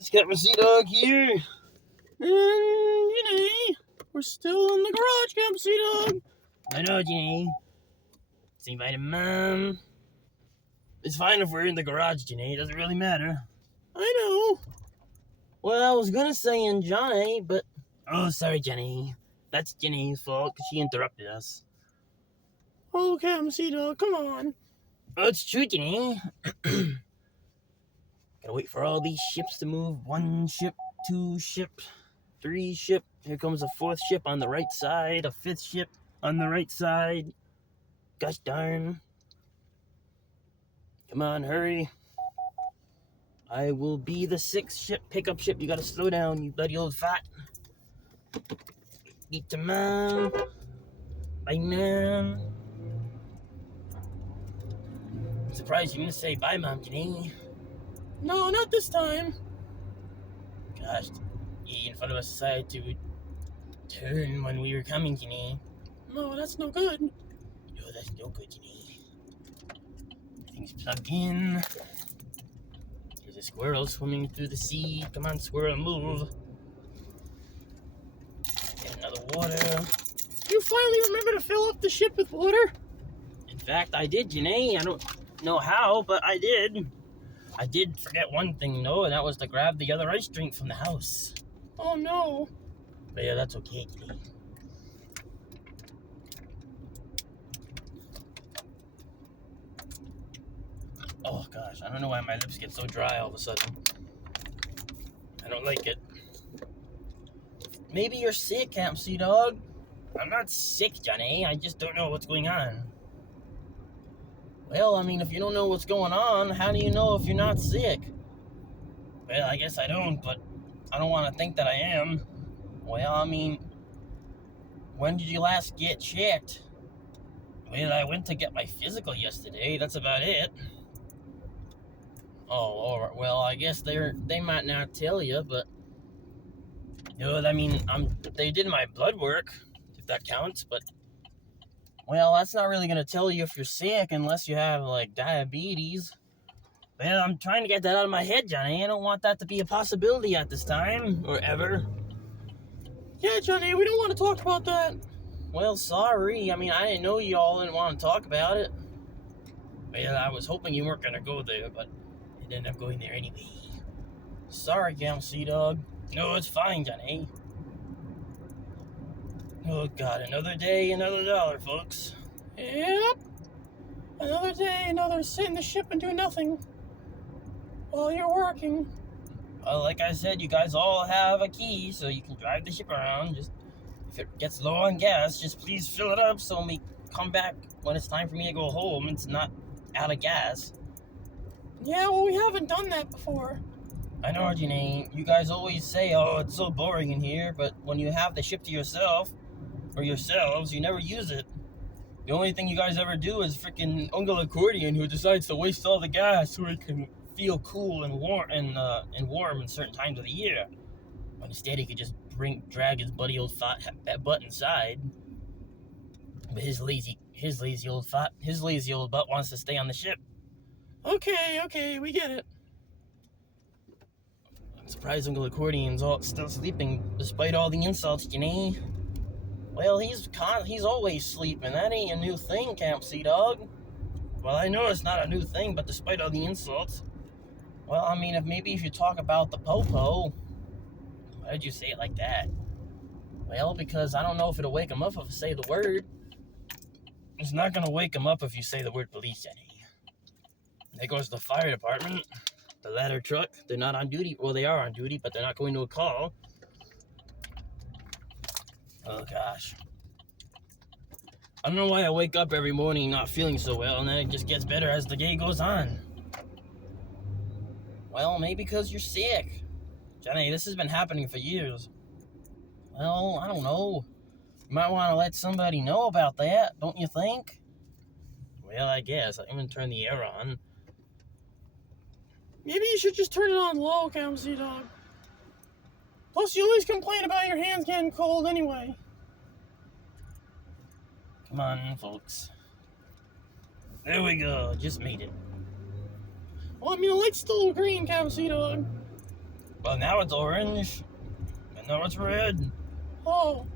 It's Captain Sea Dog here. And, we're still in the garage, Captain Sea Dog. I know, Jenny. Say bye to Mom. It's fine if we're in the garage, Jenny. It doesn't really matter. I know. Well, I was gonna say in Johnny, but... Oh, sorry, Jenny. That's Jenny's fault, because she interrupted us. Oh, Captain Sea Dog, come on. Oh, it's true, Jenny. Gotta wait for all these ships to move. 1 ship, 2 ship, 3 ship. Here comes a 4th ship on the right side. A 5th ship on the right side. Gosh darn. Come on, hurry. I will be the 6th ship, pickup ship. You gotta slow down, you bloody old fat. Eat to Mom. Bye, Mom. I'm surprised you didn't say bye, Mom, Jenny. No, not this time. Gosh, in front of us decided to turn when we were coming, Jenny. No, that's no good. No, that's no good, Jenny. Everything's plugged in. There's a squirrel swimming through the sea. Come on, squirrel, move. Get another water. You finally remember to fill up the ship with water? In fact, I did, Jenny. I don't know how, but I did. I did forget one thing, though, and that was to grab the other ice drink from the house. Oh, no. But yeah, that's okay, Jenny. Oh, gosh, I don't know why my lips get so dry all of a sudden. I don't like it. Maybe you're sick, Captain Sea Dog. I'm not sick, Johnny. I just don't know what's going on. Well, I mean, if you don't know what's going on, how do you know if you're not sick? Well, I guess I don't, but I don't want to think that I am. Well, I mean, when did you last get checked? Well, I went to get my physical yesterday. That's about it. Oh, all right. Well, I guess they might not tell you, but I mean, they did my blood work, if that counts. But well, that's not really gonna tell you if you're sick unless you have like diabetes. Well, I'm trying to get that out of my head, Johnny. I don't want that to be a possibility at this time or ever. Yeah, Johnny, we don't want to talk about that. Well, sorry. I mean, I didn't know y'all didn't want to talk about it. Well, I was hoping you weren't gonna go there, but it ended up going there anyway. Sorry, Captain Sea Dog. No, it's fine, Johnny. Oh, God, another day, another dollar, folks. Yep. Another day, another sit in the ship and do nothing while you're working. Well, like I said, you guys all have a key, so you can drive the ship around. Just if it gets low on gas, just please fill it up so when we come back when it's time for me to go home, it's not out of gas. Yeah, well, we haven't done that before. I know, Janine. You guys always say, oh, it's so boring in here, but when you have the ship to yourself, or yourselves, you never use it. The only thing you guys ever do is freaking Uncle Accordion, who decides to waste all the gas so he can feel cool and warm warm in certain times of the year. But instead, he could just drag his buddy old fat butt inside. But his lazy old butt wants to stay on the ship. Okay, we get it. I'm surprised Uncle Accordion's still sleeping despite all the insults, you know. Well, he's always sleeping. That ain't a new thing, Captain Sea Dog. Well, I know it's not a new thing, but despite all the insults, well, I mean, if you talk about the popo, why did you say it like that? Well, because I don't know if it'll wake him up if I say the word. It's not gonna wake him up if you say the word police, Jenny. There goes the fire department, the ladder truck. They're not on duty. Well, they are on duty, but they're not going to a call. Oh, gosh. I don't know why I wake up every morning not feeling so well, and then it just gets better as the day goes on. Well, maybe because you're sick. Johnny, this has been happening for years. Well, I don't know. You might want to let somebody know about that, don't you think? Well, I guess. I'm going to turn the air on. Maybe you should just turn it on low, Captain Sea Dog. Plus, you always complain about your hands getting cold anyway. Come on, folks. There we go. Just made it. Well, I mean, the light's still green, Captain Sea Dog. Well, now it's orange. And now it's red. Oh,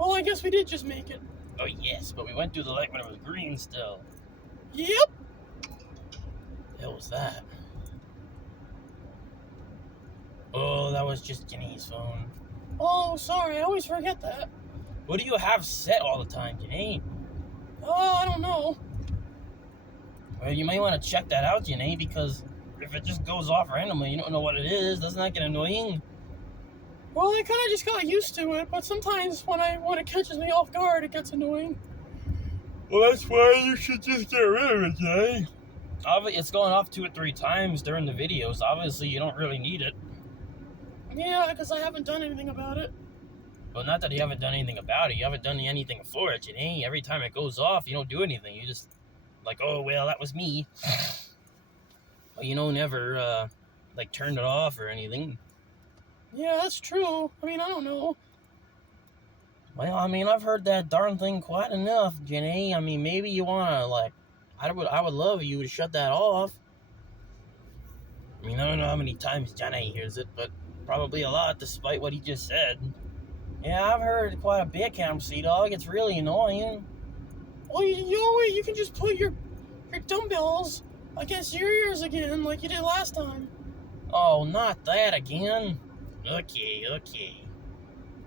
well, I guess we did just make it. Oh, yes, but we went through the light when it was green still. Yep. The hell was that? Oh, that was just Jenny's phone. Oh, sorry, I always forget that. What do you have set all the time, Jenny? Oh, I don't know. Well, you might want to check that out, Jenny, because if it just goes off randomly, you don't know what it is. Doesn't that get annoying? Well, I kind of just got used to it, but sometimes when it catches me off guard, it gets annoying. Well, that's why you should just get rid of it, Jenny. It's going off 2 or 3 times during the videos. Obviously, you don't really need it. Yeah, because I haven't done anything about it. Well, not that you haven't done anything about it. You haven't done anything for it, Jenny. Every time it goes off, you don't do anything. You just, like, oh, well, that was me. Well, you know, never, turned it off or anything. Yeah, that's true. I mean, I don't know. Well, I mean, I've heard that darn thing quite enough, Jenny. I mean, maybe you want to, I would love you to shut that off. I mean, I don't know how many times Jenny hears it, but probably a lot, despite what he just said. Yeah, I've heard it quite a bit, Camp Sea Dog. It's really annoying. Well, you can just put your dumbbells against your ears again, like you did last time. Oh, not that again. Okay.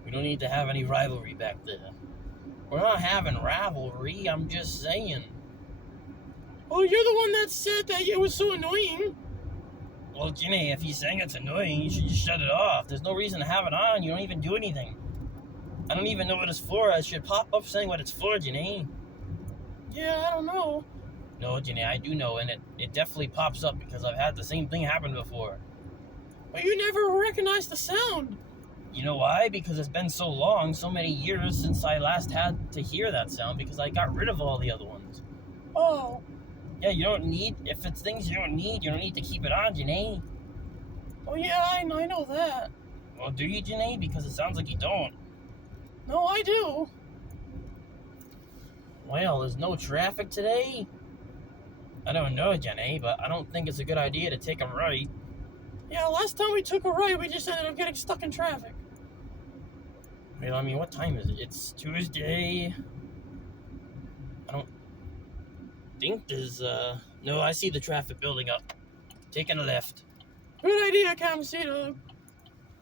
We don't need to have any rivalry back there. We're not having rivalry, I'm just saying. Well, you're the one that said that it was so annoying. Well, Jenny, if he's saying it's annoying, you should just shut it off. There's no reason to have it on. You don't even do anything. I don't even know what it's for. I should pop up saying what it's for, Jenny. Yeah, I don't know. No, Jenny, I do know, and it definitely pops up because I've had the same thing happen before. But you never recognized the sound. You know why? Because it's been so long, so many years since I last had to hear that sound because I got rid of all the other ones. Oh. Yeah, you don't need, if it's things you don't need to keep it on, Jenny. Oh, yeah, I know that. Well, do you, Jenny? Because it sounds like you don't. No, I do. Well, there's no traffic today? I don't know, Jenny, but I don't think it's a good idea to take a right. Yeah, last time we took a right, we just ended up getting stuck in traffic. Well, I mean, what time is it? It's Tuesday. I don't think there's, no, I see the traffic building up. Taking a left. Good idea, Camp Sea Dog.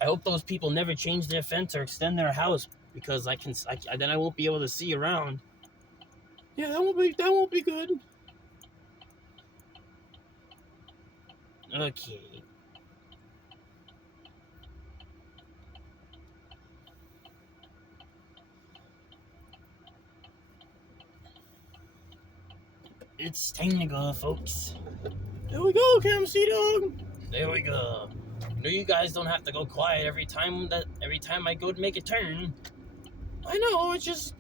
I hope those people never change their fence or extend their house because then I won't be able to see around. Yeah, that won't be good. Okay. It's time to go, folks. There we go, Camp Sea Dog. There we go. No, you guys don't have to go quiet every time I go to make a turn. I know, it's just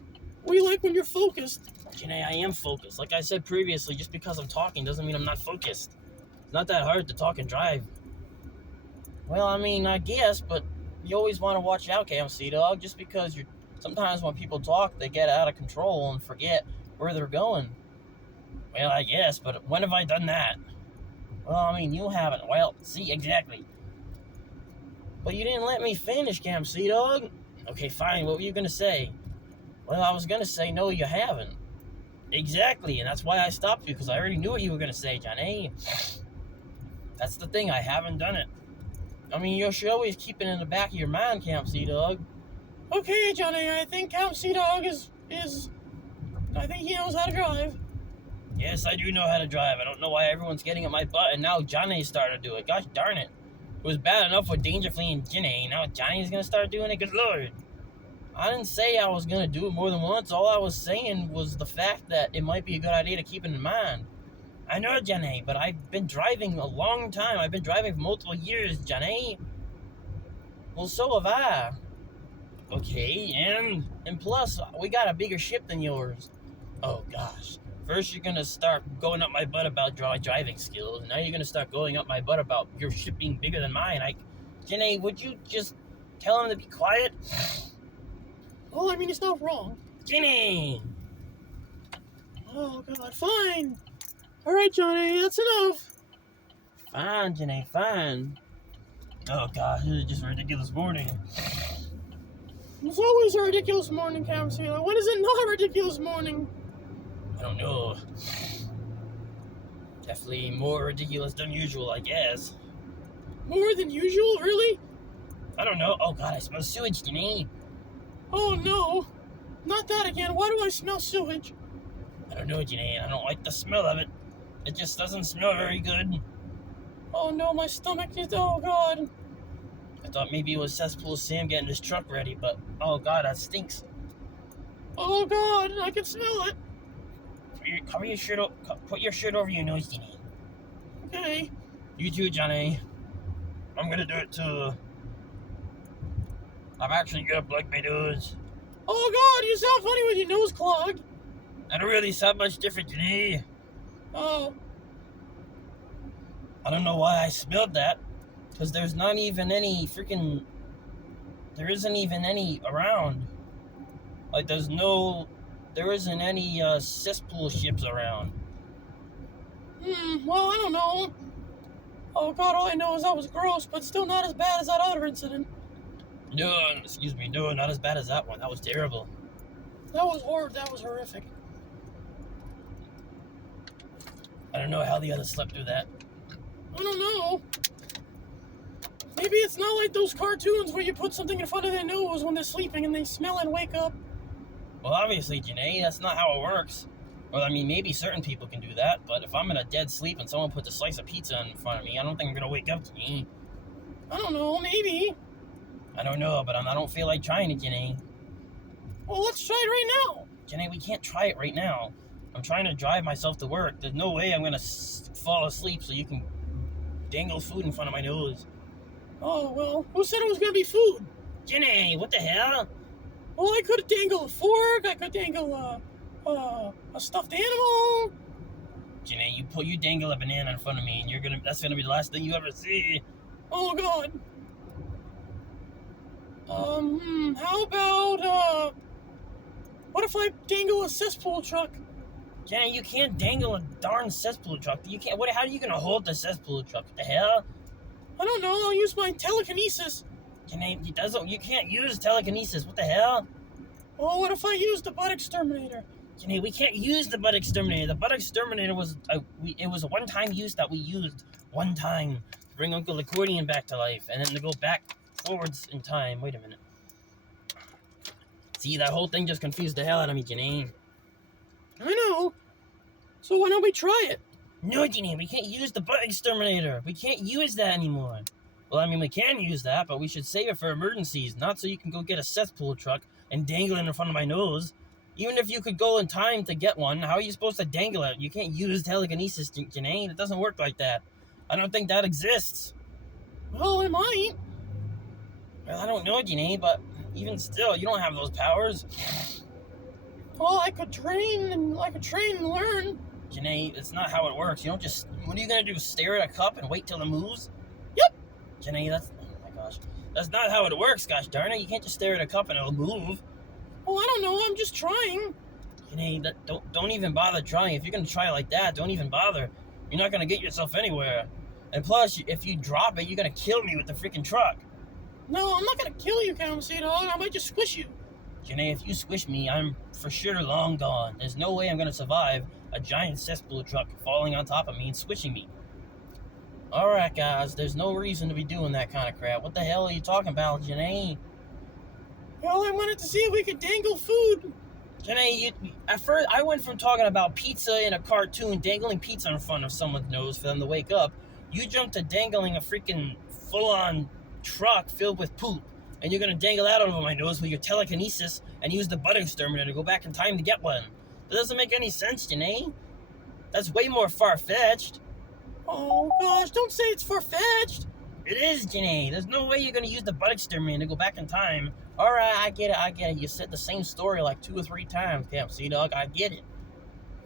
we like when you're focused. Jenny, I am focused. Like I said previously, just because I'm talking doesn't mean I'm not focused. It's not that hard to talk and drive. Well, I mean, I guess, but you always want to watch out, Camp Sea Dog, just because sometimes when people talk, they get out of control and forget where they're going. Well, I guess, but when have I done that? Well, I mean, you haven't. Well, see, exactly. But you didn't let me finish, Camp Sea Dog. Okay, fine. What were you going to say? Well, I was going to say, no, you haven't. Exactly, and that's why I stopped you, because I already knew what you were going to say, Johnny. That's the thing. I haven't done it. I mean, you should always keep it in the back of your mind, Camp Sea Dog. Okay, Johnny, I think Camp Sea Dog I think he knows how to drive. Yes, I do know how to drive. I don't know why everyone's getting at my butt, and now Johnny's started to do it. Gosh darn it. It was bad enough with Dangerfully and Jenny. Now Johnny's going to start doing it? Good Lord. I didn't say I was going to do it more than once. All I was saying was the fact that it might be a good idea to keep it in mind. I know, Jenny, but I've been driving a long time. I've been driving for multiple years, Jenny. Well, so have I. Okay, and plus, we got a bigger ship than yours. Oh, gosh. First, you're going to start going up my butt about driving skills. Now you're going to start going up my butt about your ship being bigger than mine. Jenny, would you just tell him to be quiet? Well, I mean, it's not wrong. Jenny! Oh, God, fine. All right, Johnny, that's enough. Fine, Jenny, fine. Oh god, this is just a ridiculous morning. It's always a ridiculous morning, Camsino. When is it not a ridiculous morning? I don't know. Definitely more ridiculous than usual, I guess. More than usual, really? I don't know. Oh god, I smell sewage, Janine. Oh no, not that again. Why do I smell sewage? I don't know, Janine. I don't like the smell of it. It just doesn't smell very good. Oh no, my stomach is, oh god. I thought maybe it was Cesspool Sam getting his truck ready, but oh god, that stinks. Oh god, I can smell it. Cover your shirt. Put your shirt over your nose, Janine. Okay. You too, Johnny. I'm gonna do it too. I'm actually gonna plug my nose. Oh god, you sound funny with your nose clogged. I don't really sound much different today. Oh. I don't know why I smelled that. Because there's not even any freaking... There isn't even any around. Like, there isn't any cesspool ships around. Well, I don't know. Oh god, all I know is that was gross, but still not as bad as that other incident. No, excuse me, no, not as bad as that one. That was terrible. That was horrible, that was horrific. I don't know how the others slept through that. I don't know. Maybe it's not like those cartoons where you put something in front of their nose when they're sleeping and they smell and wake up. Well, obviously, Janae, that's not how it works. Well, I mean, maybe certain people can do that, but if I'm in a dead sleep and someone puts a slice of pizza in front of me, I don't think I'm gonna wake up to me. I don't know, maybe. I don't know, but I don't feel like trying it, Janae. Well, let's try it right now. Janae, we can't try it right now. I'm trying to drive myself to work. There's no way I'm gonna fall asleep so you can dangle food in front of my nose. Oh, well, who said it was gonna be food? Janae, what the hell? Well, I could dangle a fork, I could dangle a stuffed animal. Janae, you dangle a banana in front of me and that's gonna be the last thing you ever see. Oh god. How about, what if I dangle a cesspool truck? Janae, you can't dangle a darn cesspool truck. How are you gonna hold the cesspool truck? What the hell? I don't know, I'll use my telekinesis. Janae, you can't use telekinesis. What the hell? Oh, what if I use the butt exterminator? Janae, we can't use the butt exterminator. The butt exterminator was a one-time use that we used one time to bring Uncle Accordion back to life, and then to go back forwards in time. Wait a minute. See, that whole thing just confused the hell out of me, Janae. I know. So why don't we try it? No, Janae, we can't use the butt exterminator. We can't use that anymore. Well, I mean, we can use that, but we should save it for emergencies, not so you can go get a cesspool truck and dangle it in front of my nose. Even if you could go in time to get one, how are you supposed to dangle it? You can't use telekinesis, Janae. It doesn't work like that. I don't think that exists. Well, it might. Well, I don't know, Janae, but even still, you don't have those powers. Well, I could train and learn. Janae, it's not how it works. You don't just... What are you going to do, stare at a cup and wait till it moves? Yep. Janae, oh my gosh. That's not how it works, gosh darn it. You can't just stare at a cup and it'll move. Well, I don't know. I'm just trying. Janae, don't even bother trying. If you're going to try like that, don't even bother. You're not going to get yourself anywhere. And plus, if you drop it, you're going to kill me with the freaking truck. No, I'm not going to kill you, Kalamazoo Dog. I might just squish you. Janae, if you squish me, I'm for sure long gone. There's no way I'm going to survive a giant cesspool truck falling on top of me and squishing me. Alright, guys, there's no reason to be doing that kind of crap. What the hell are you talking about, Janae? Well, I wanted to see if we could dangle food. Janae, at first, I went from talking about pizza in a cartoon, dangling pizza in front of someone's nose for them to wake up. You jumped to dangling a freaking full-on truck filled with poop. And you're going to dangle that over my nose with your telekinesis and use the butt exterminator to go back in time to get one. That doesn't make any sense, Janae. That's way more far-fetched. Oh, gosh, don't say it's far-fetched. It is, Janae. There's no way you're going to use the butt exterminator to go back in time. All right, I get it. You said the same story like 2 or 3 times, Camp Dog. I get it.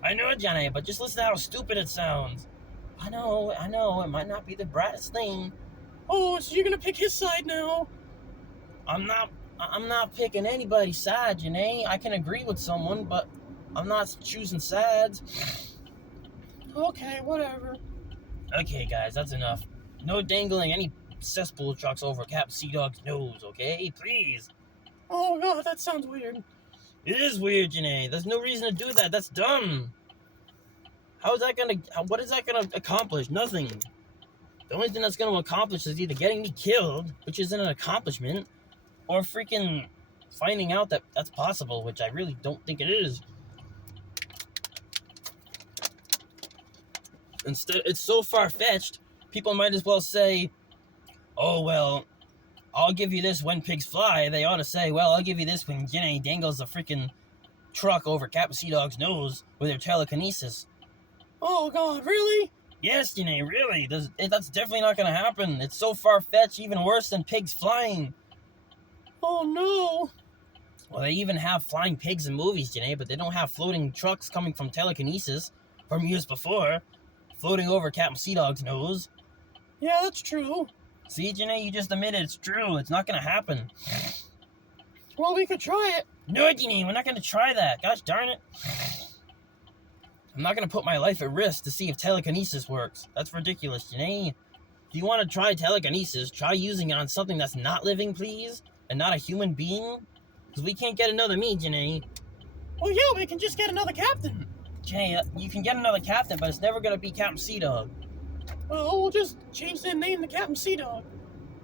I know, Janae, but just listen to how stupid it sounds. I know. It might not be the brightest thing. Oh, so you're going to pick his side now? I'm not picking anybody's side, Janae. I can agree with someone, but I'm not choosing sides. Okay, whatever. Okay, guys, that's enough. No dangling any cesspool trucks over Captain Sea Dog's nose, okay? Please. Oh god, that sounds weird. It is weird, Janae. There's no reason to do that. That's dumb. What is that gonna accomplish? Nothing. The only thing that's gonna accomplish is either getting me killed, which isn't an accomplishment, or freaking finding out that that's possible, which I really don't think it is. Instead, it's so far-fetched, people might as well say, oh, well, I'll give you this when pigs fly. They ought to say, well, I'll give you this when Janae dangles a freaking truck over Captain Sea Dog's nose with her telekinesis. Oh god, really? Yes, Janae, really. That's definitely not going to happen. It's so far-fetched, even worse than pigs flying. Oh no. Well, they even have flying pigs in movies, Janae, but they don't have floating trucks coming from telekinesis from years before, floating over Captain Sea Dog's nose. Yeah, that's true. See, Janae, you just admitted it's true. It's not going to happen. Well, we could try it. No, Janae, we're not going to try that. Gosh darn it. I'm not going to put my life at risk to see if telekinesis works. That's ridiculous, Janae. If you want to try telekinesis, try using it on something that's not living, please, and not a human being. Because we can't get another me, Janae. Well, yeah, we can just get another captain. Janae, you can get another captain, but it's never going to be Captain Sea Dog. Well, we'll just change the name to Captain Sea Dog.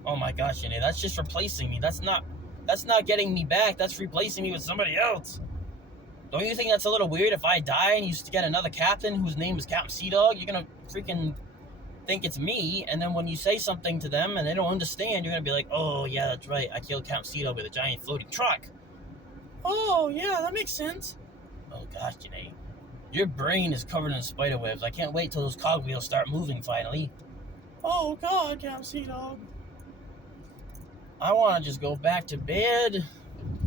Oh my gosh, Janae, that's just replacing me. That's not getting me back. That's replacing me with somebody else. Don't you think that's a little weird if I die and you get another captain whose name is Captain Sea Dog? You're going to freaking think it's me, and then when you say something to them and they don't understand, you're going to be like, oh, yeah, that's right. I killed Captain Sea Dog with a giant floating truck. Oh, yeah, that makes sense. Oh gosh, Janae. Your brain is covered in spider webs. I can't wait till those cogwheels start moving finally. Oh god, Captain Sea Dog. I want to just go back to bed.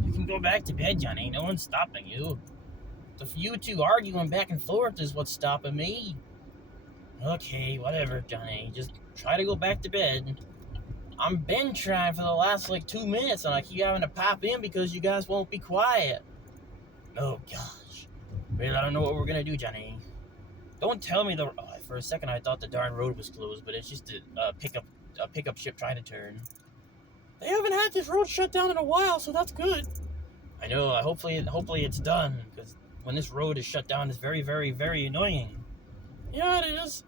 You can go back to bed, Johnny. No one's stopping you. The you two arguing back and forth is what's stopping me. Okay, whatever, Johnny. Just try to go back to bed. I've been trying for the last 2 minutes, and I keep having to pop in because you guys won't be quiet. Oh gosh. Well, I don't know what we're gonna do, Johnny. Don't tell me for a second I thought the darn road was closed, but it's just a pickup ship trying to turn. They haven't had this road shut down in a while, so that's good. I know. Hopefully it's done, because when this road is shut down, it's very, very, very annoying. Yeah, it is.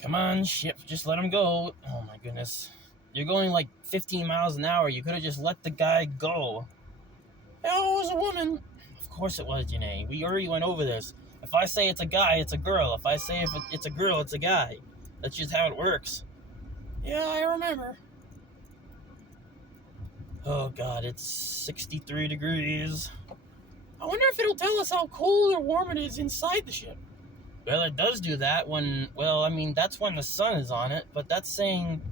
Come on, ship. Just let him go. Oh my goodness. You're going 15 miles an hour. You could have just let the guy go. Yeah, it was a woman. Of course it was, Janae. We already went over this. If I say it's a guy, it's a girl. If I say it's a girl, it's a guy. That's just how it works. Yeah, I remember. Oh god, it's 63 degrees. I wonder if it'll tell us how cold or warm it is inside the ship. Well, it does do that that's when the sun is on it, but that's saying,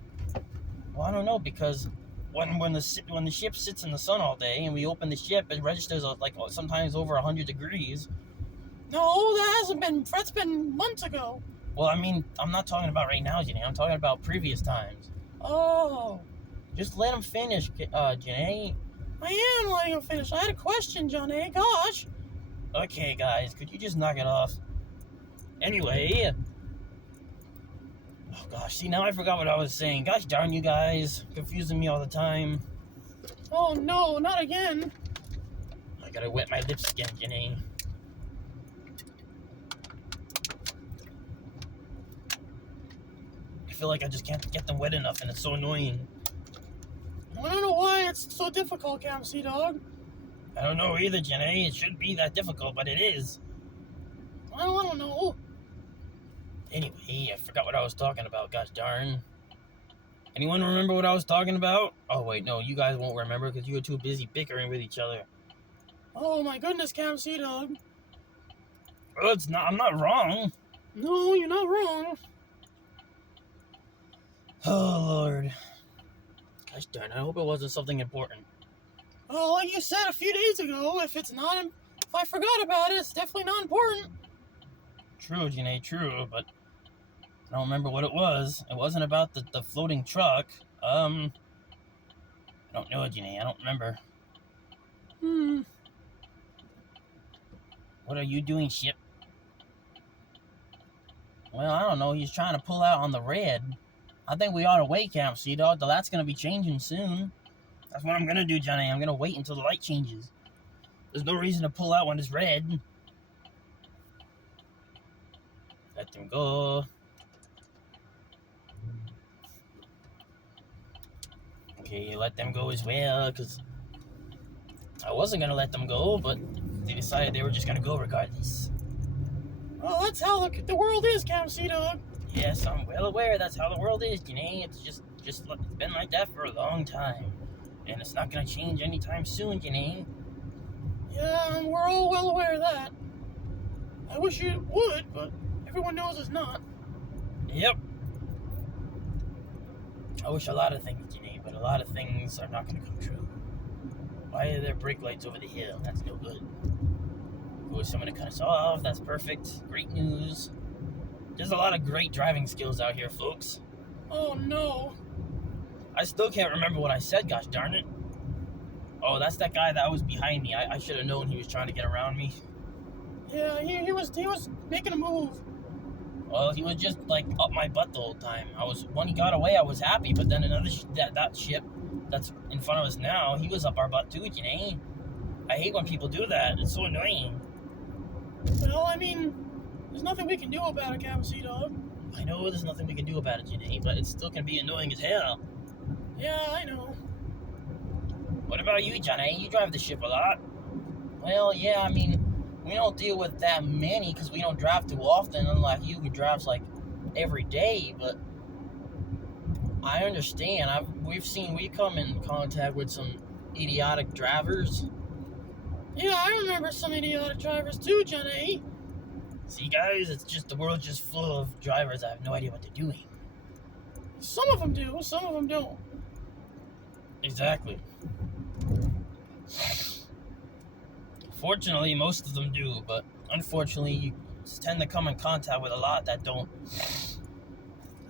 well, I don't know, because when the ship sits in the sun all day and we open the ship, it registers sometimes over 100 degrees. No, that's been months ago. Well, I'm not talking about right now, Janae. I'm talking about previous times. Oh. Just let him finish, Janae. I am letting him finish. I had a question, Johnny. Gosh. Okay, guys, could you just knock it off? Anyway. Oh, gosh, see, now I forgot what I was saying. Gosh darn you guys. Confusing me all the time. Oh, no, not again. I gotta wet my lips again, Janae. I feel like I just can't get them wet enough, and it's so annoying. I don't know why it's so difficult, Captain Sea Dog. I don't know either, Janae. It shouldn't be that difficult, but it is. Well, I don't know. Anyway, I forgot what I was talking about, gosh darn. Anyone remember what I was talking about? Oh, wait, no, you guys won't remember because you were too busy bickering with each other. Oh, my goodness, Captain Sea Dog. Well, I'm not wrong. No, you're not wrong. Oh, Lord. Gosh darn, I hope it wasn't something important. Well, like you said a few days ago, if I forgot about it, it's definitely not important. True, Janae, true, but I don't remember what it was. It wasn't about the floating truck. I don't know, Janae, I don't remember. What are you doing, ship? Well, I don't know, he's trying to pull out on the red. I think we ought to wait, Camp Sea Dog. The light's gonna be changing soon. That's what I'm gonna do, Johnny. I'm gonna wait until the light changes. There's no reason to pull out when it's red. Let them go. Okay, let them go as well, because I wasn't gonna let them go, but they decided they were just gonna go regardless. Well, that's how the world is, Camp Sea Dog. Yes, I'm well aware that's how the world is, Janae. It's just been like that for a long time. And it's not gonna change anytime soon, Janae. Yeah, and we're all well aware of that. I wish it would, but everyone knows it's not. Yep. I wish a lot of things, Janae, but a lot of things are not gonna come true. Why are there brake lights over the hill? That's no good. Oh, someone to cut us off. That's perfect. Great news. There's a lot of great driving skills out here, folks. Oh no. I still can't remember what I said, gosh darn it. Oh, that's that guy that was behind me. I should have known he was trying to get around me. Yeah, he was making a move. Well, he was just like up my butt the whole time. When he got away, I was happy, but then another that ship that's in front of us now, he was up our butt too, you know? I hate when people do that. It's so annoying. Well, I mean, there's nothing we can do about it, Camp Sea Dog. I know there's nothing we can do about it, Janae, but it's still gonna be annoying as hell. Yeah, I know. What about you, Johnny? You drive the ship a lot. Well, yeah, I mean, we don't deal with that many because we don't drive too often, unlike you who drives like every day, but I understand. We come in contact with some idiotic drivers. Yeah, I remember some idiotic drivers too, Johnny. See, guys, it's just the world's just full of drivers that have no idea what they're doing. Some of them do, some of them don't. Exactly. Fortunately, most of them do, but unfortunately, you tend to come in contact with a lot that don't.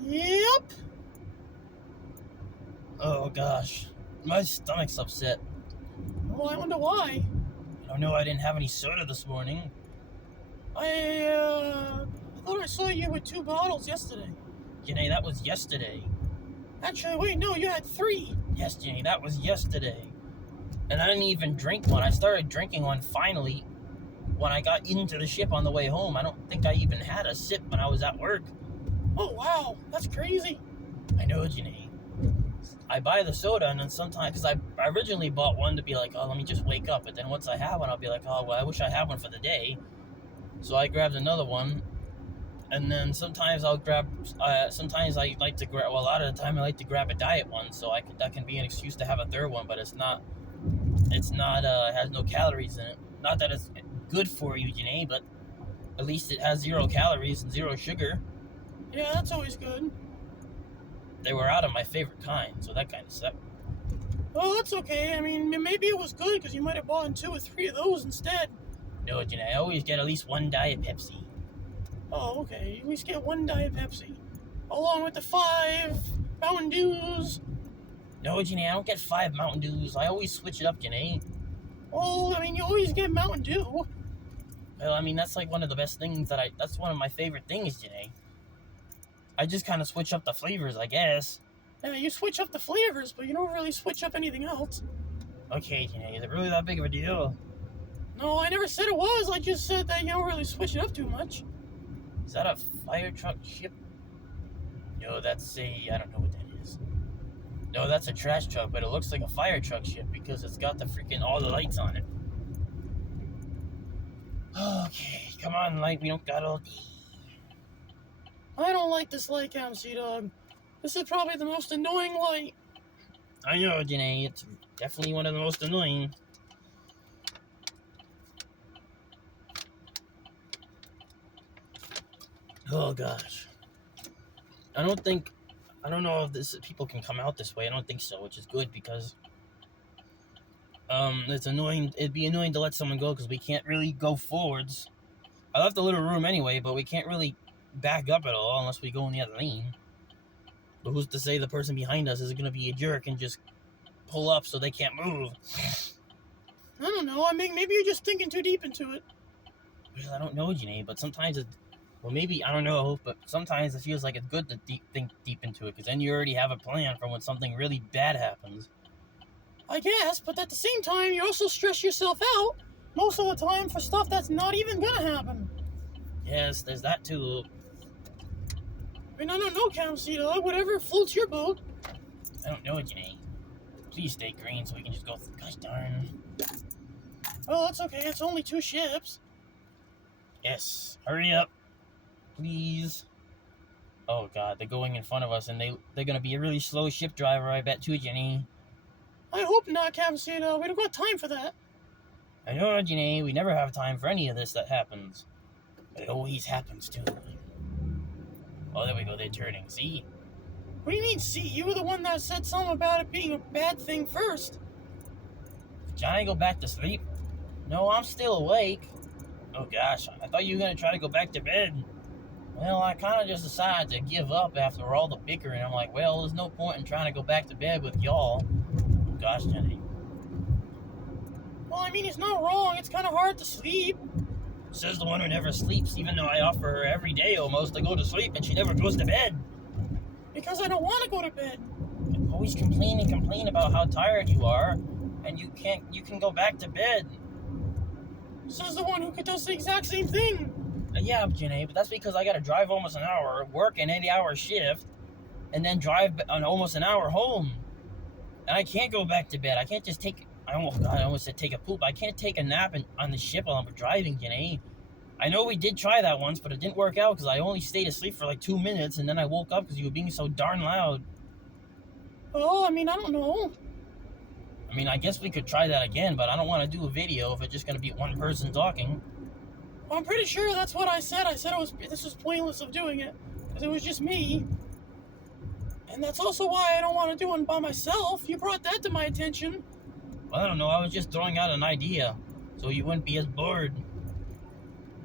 Yep. Oh, gosh. My stomach's upset. Well, I wonder why. I don't know, I didn't have any soda this morning. I thought I saw you with 2 bottles yesterday. Janae, that was yesterday. Actually, wait, no, you had 3. Yes, Janae, that was yesterday. And I didn't even drink one. I started drinking one finally when I got into the ship on the way home. I don't think I even had a sip when I was at work. Oh, wow, that's crazy. I know, Janae. I buy the soda, and then sometimes, because I originally bought one to be like, oh, let me just wake up. But then once I have one, I'll be like, oh, well, I wish I had one for the day. So I grabbed another one. And then sometimes I'll grab, sometimes I like to grab, well, a lot of the time I like to grab a diet one. So that can be an excuse to have a third one, but it has no calories in it. Not that it's good for you, Janae, but at least it has 0 calories and 0 sugar. Yeah, that's always good. They were out of my favorite kind, so that kind of sucked. Well, that's okay. I mean, maybe it was good because you might have bought 2 or 3 of those instead. No, Janae, I always get at least 1 Diet Pepsi. Oh, okay. You always get 1 Diet Pepsi. Along with the 5 Mountain Dews. No, Janae, I don't get 5 Mountain Dews. I always switch it up, Janae. Well, I mean, you always get Mountain Dew. Well, I mean, that's like one of the best things that's one of my favorite things, Janae. I just kind of switch up the flavors, I guess. Yeah, you switch up the flavors, but you don't really switch up anything else. Okay, Janae, is it really that big of a deal? No, I never said it was. I just said that you don't really switch it up too much. Is that a fire truck ship? No, that's I don't know what that is. No, that's a trash truck, but it looks like a fire truck ship because it's got all the lights on it. Okay, come on, light, we don't got all day. I don't like this light, Camp Sea Dog. This is probably the most annoying light. I know, Janae, it's definitely one of the most annoying. Oh gosh. I don't know if people can come out this way. I don't think so, which is good because it's annoying. It'd be annoying to let someone go because we can't really go forwards. I left a little room anyway, but we can't really back up at all unless we go in the other lane. But who's to say the person behind us isn't going to be a jerk and just pull up so they can't move? I don't know. I mean, maybe you're just thinking too deep into it. Well, I don't know, Janae, but sometimes Well, maybe, I don't know, but sometimes it feels like it's good to think deep into it, because then you already have a plan for when something really bad happens. I guess, but at the same time, you also stress yourself out most of the time for stuff that's not even gonna happen. Yes, there's that too. I mean, I don't know, Camcita, whatever floats your boat. I don't know, Jenny. Please stay green so we can just go. Gosh darn. Well, that's okay, it's only 2 ships. Yes, hurry up. Please. Oh god, they're going in front of us, and they're gonna be a really slow ship driver, I bet too, Jenny. I hope not, Camcita. We don't got time for that. I know, Jenny, we never have time for any of this that happens. But it always happens too. Oh, there we go, they're turning, see? What do you mean, see? You were the one that said something about it being a bad thing first. Did Johnny go back to sleep? No, I'm still awake. Oh gosh, I thought you were gonna try to go back to bed. Well, I kind of just decided to give up after all the bickering. I'm like, well, there's no point in trying to go back to bed with y'all. Oh gosh, Jenny. Well, I mean, he's not wrong. It's kind of hard to sleep. Says the one who never sleeps, even though I offer her every day almost to go to sleep, and she never goes to bed. Because I don't want to go to bed. You always complain about how tired you are, and you can go back to bed. Says the one who does the exact same thing. Yeah, Janae, but that's because I gotta drive almost an hour, work an 8-hour shift, and then drive almost an hour home. And I can't go back to bed. I can't just take... I almost said take a poop. I can't take a nap on the ship while I'm driving, Janae. I know we did try that once, but it didn't work out because I only stayed asleep for like 2 minutes, and then I woke up because you were being so darn loud. Oh, I mean, I don't know. I mean, I guess we could try that again, but I don't want to do a video if it's just going to be one person talking. Well, I'm pretty sure that's what I said. I said this was pointless of doing it, because it was just me. And that's also why I don't want to do one by myself. You brought that to my attention. Well, I don't know. I was just throwing out an idea, so you wouldn't be as bored.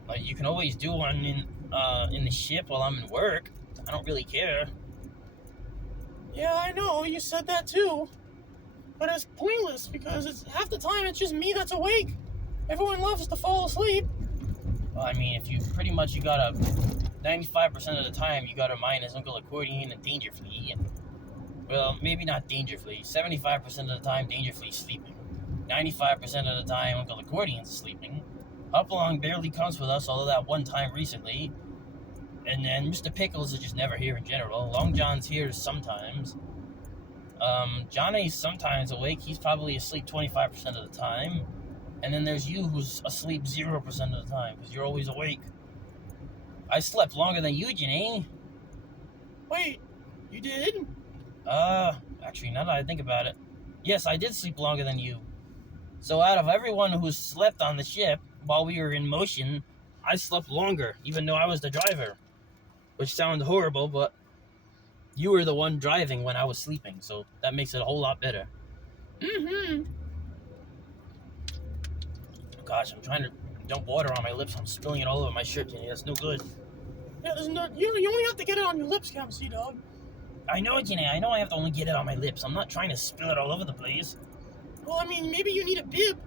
Like, you can always do one in the ship while I'm in work. I don't really care. Yeah, I know. You said that too. But it's pointless because it's half the time it's just me that's awake. Everyone loves to fall asleep. Well, I mean, if you pretty much you gotta 95% of the time you gotta minus Uncle Accordion and Dangerflea. Well, maybe not Dangerflea. 75% of the time Dangerflea's sleeping. 95% of the time Uncle Accordion's sleeping. Hopalong barely comes with us, although that one time recently. And then Mr. Pickles is just never here in general. Long John's here sometimes. Johnny's sometimes awake. He's probably asleep 25% of the time. And then there's you who's asleep 0% of the time because you're always awake. I slept longer than you, Jenny. Wait, you did? Actually, now that I think about it, yes, I did sleep longer than you. So out of everyone who slept on the ship while we were in motion, I slept longer, even though I was the driver. Which sounds horrible, but you were the one driving when I was sleeping, so that makes it a whole lot better. Mm-hmm. Gosh, I'm trying to dump water on my lips. I'm spilling it all over my shirt, Jenny. That's no good. Yeah, there's no. You only have to get it on your lips, Camcy Dog. I know, Jenny. I know I have to only get it on my lips. I'm not trying to spill it all over the place. Well, I mean, maybe you need a bib.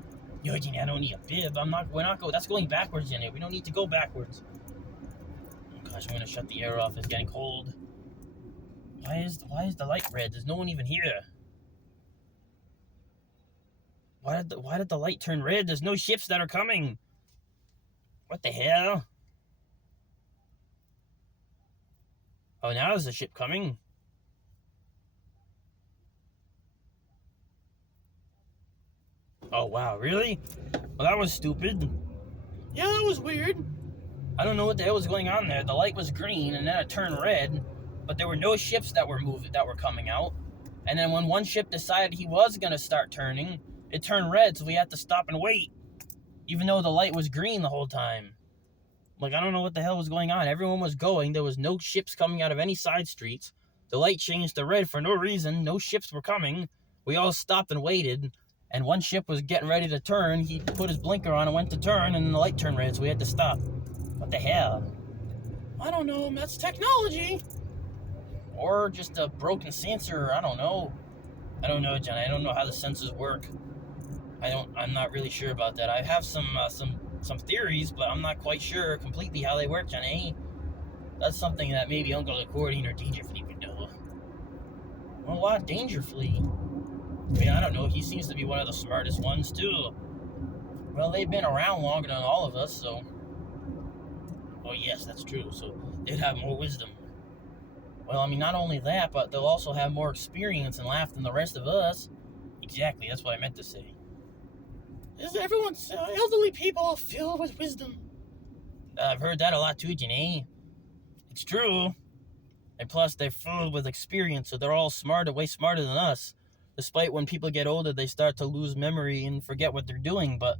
Yo, Jenny, I don't need a bib. We're not going. That's going backwards, Jenny. We don't need to go backwards. Oh, gosh, I'm gonna shut the air off. It's getting cold. Why is the light red? There's no one even here. Why did the light turn red? There's no ships that are coming. What the hell? Oh, now there's a ship coming. Oh, wow, really? Well, that was stupid. Yeah, that was weird. I don't know what the hell was going on there. The light was green, and then it turned red, but there were no ships that were coming out. And then when one ship decided he was going to start turning, it turned red, so we had to stop and wait, even though the light was green the whole time. Like, I don't know what the hell was going on. Everyone was going. There was no ships coming out of any side streets. The light changed to red for no reason. No ships were coming. We all stopped and waited. And one ship was getting ready to turn. He put his blinker on and went to turn, and the light turned red, so we had to stop. What the hell? I don't know. That's technology. Or just a broken sensor. I don't know. I don't know, John. I don't know how the sensors work. I'm not really sure about that. I have some theories, but I'm not quite sure completely how they work, Johnny. That's something that maybe Uncle Accordion or Dangerfleet would know. Well, why Dangerfleet? I mean, I don't know. He seems to be one of the smartest ones, too. Well, they've been around longer than all of us, so... Oh, yes, that's true. So they'd have more wisdom. Well, I mean, not only that, but they'll also have more experience and laugh than the rest of us. Exactly, that's what I meant to say. Everyone's elderly people are filled with wisdom. I've heard that a lot too, Janae. It's true. And plus, they're filled with experience, so they're all smarter, way smarter than us. Despite when people get older, they start to lose memory and forget what they're doing, but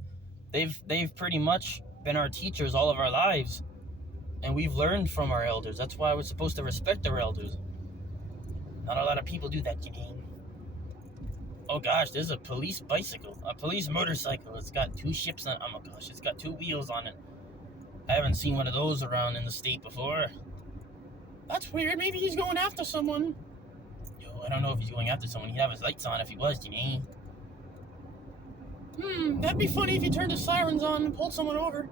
they've pretty much been our teachers all of our lives. And we've learned from our elders. That's why we're supposed to respect our elders. Not a lot of people do that, Janine. Oh gosh, there's a police bicycle. A police motorcycle. It's got 2 ships on it. Oh my gosh, it's got 2 wheels on it. I haven't seen one of those around in the state before. That's weird. Maybe he's going after someone. Yo, I don't know if he's going after someone. He'd have his lights on if he was, Janine. That'd be funny if he turned his sirens on and pulled someone over.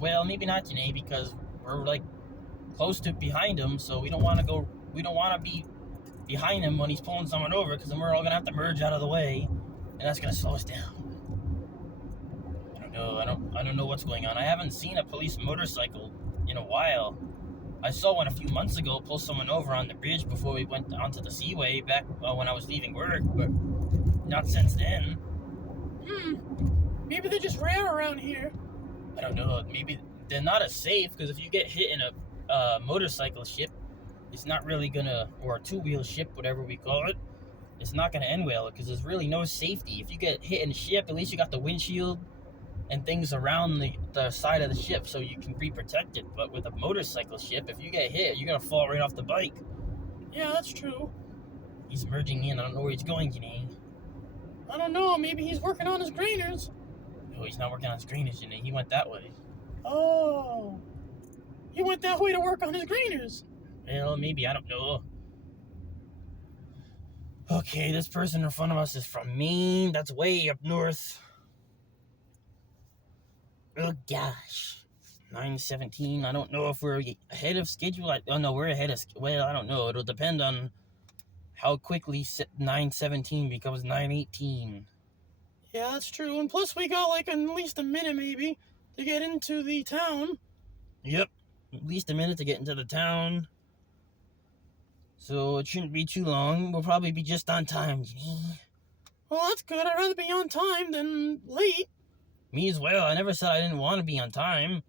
Well, maybe not, Janae, because we're like close to behind him, so we don't want to be behind him when he's pulling someone over, because then we're all gonna have to merge out of the way, and that's gonna slow us down. I don't know what's going on. I haven't seen a police motorcycle in a while. I saw one a few months ago pull someone over on the bridge before we went onto the seaway back when I was leaving work, but not since then. Maybe they're just rare around here. I don't know. Maybe they're not as safe, because if you get hit in a motorcycle ship, it's not really gonna, or a 2-wheel ship, whatever we call it, it's not gonna end well, because there's really no safety. If you get hit in a ship, at least you got the windshield and things around the side of the ship so you can be protected. But with a motorcycle ship, if you get hit, you're gonna fall right off the bike. Yeah, that's true. He's merging in. I don't know where he's going, Janine. I don't know. Maybe he's working on his grainers. No, he's not working on his grainers, Janine. He went that way. Oh. He went that way to work on his grainers. Well, maybe. I don't know. Okay, this person in front of us is from Maine. That's way up north. Oh, gosh. 9:17. I don't know if we're ahead of schedule. Oh, no, we're ahead of... Well, I don't know. It'll depend on how quickly 9:17 becomes 9:18. Yeah, that's true. And plus, we got like at least a minute, maybe, to get into the town. Yep. At least a minute to get into the town. So it shouldn't be too long. We'll probably be just on time, Janine. Well, that's good. I'd rather be on time than late. Me as well. I never said I didn't want to be on time.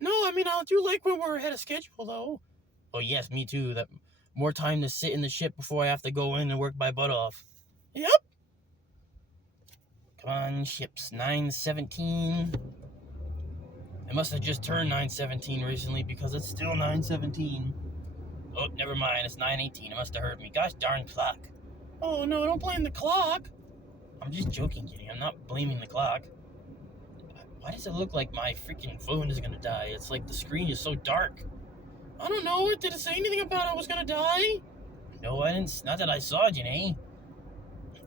No, I mean, I do like when we're ahead of schedule, though. Oh, yes, me too. That more time to sit in the ship before I have to go in and work my butt off. Yep. Come on, ships. 9:17. It must have just turned 9:17 recently, because it's still 9:17. Oh, never mind. It's 9:18. It must have heard me. Gosh darn clock. Oh, no, don't blame the clock. I'm just joking, Kitty. I'm not blaming the clock. Why does it look like my freaking phone is gonna die? It's like the screen is so dark. I don't know. Did it say anything about I was gonna die? No, I didn't. Not that I saw, Janae.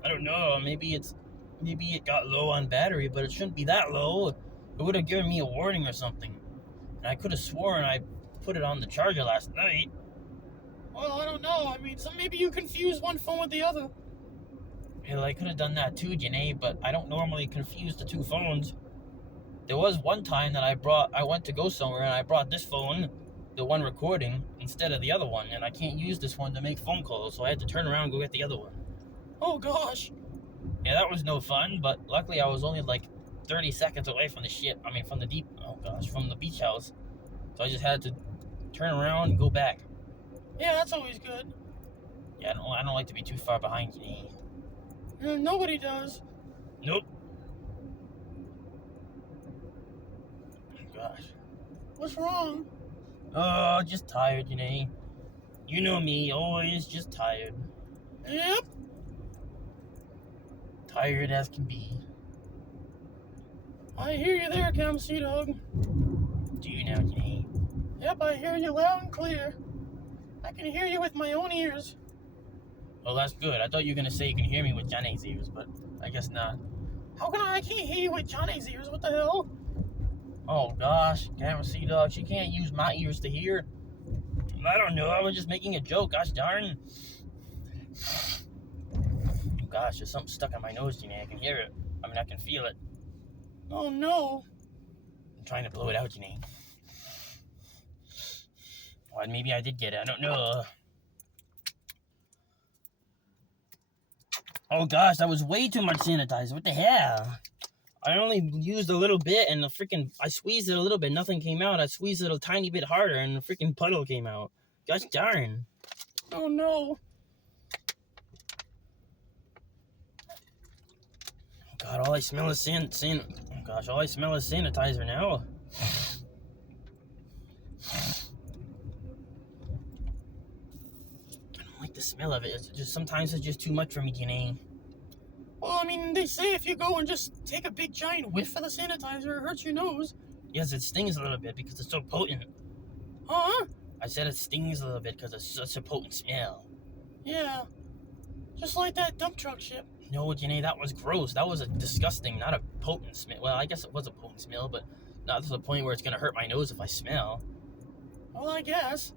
I don't know. Maybe it got low on battery, but it shouldn't be that low. It would have given me a warning or something. And I could have sworn I put it on the charger last night. Well, I don't know. I mean, so maybe you confuse one phone with the other. Well, I could have done that too, Janae, but I don't normally confuse the 2 phones. There was one time that I went to go somewhere and I brought this phone, the one recording, instead of the other one, and I can't use this one to make phone calls, so I had to turn around and go get the other one. Oh, gosh. Yeah, that was no fun, but luckily I was only like 30 seconds away from the ship. I mean, from the beach house. So I just had to turn around and go back. Yeah, that's always good. Yeah, I don't like to be too far behind you. Nobody does. Nope. Gosh. What's wrong? Oh, just tired, You know me, always just tired. Yep. Tired as can be. I hear you there, Cam Sea Dog. Do you now, Janae? Yep, I hear you loud and clear. I can hear you with my own ears. Well, that's good. I thought you were going to say you can hear me with Johnny's ears, but I guess not. How can I can't hear you with Johnny's ears? What the hell? Oh, gosh. Camera Sea Dog, she can't use my ears to hear. I don't know. I was just making a joke. Gosh darn. Oh, gosh, there's something stuck on my nose, Janae. I can hear it. I mean, I can feel it. Oh no. I'm trying to blow it out, Janae. Or maybe I did get it. I don't know. Oh gosh, that was way too much sanitizer. What the hell? I only used a little bit and I squeezed it a little bit. Nothing came out. I squeezed it a tiny bit harder and the freaking puddle came out. Gosh darn. Oh no. Oh god, all I smell is oh gosh, all I smell is sanitizer now. I don't like the smell of it. Sometimes it's just too much for me, Janae. Well, I mean, they say if you go and just take a big giant whiff of the sanitizer, it hurts your nose. Yes, it stings a little bit because it's so potent. Huh? I said it stings a little bit because it's such a potent smell. Yeah. Just like that dump truck ship. No, Janae, that was gross. That was a disgusting, not a potent smell. Well, I guess it was a potent smell, but not to the point where it's going to hurt my nose if I smell. Well, I guess.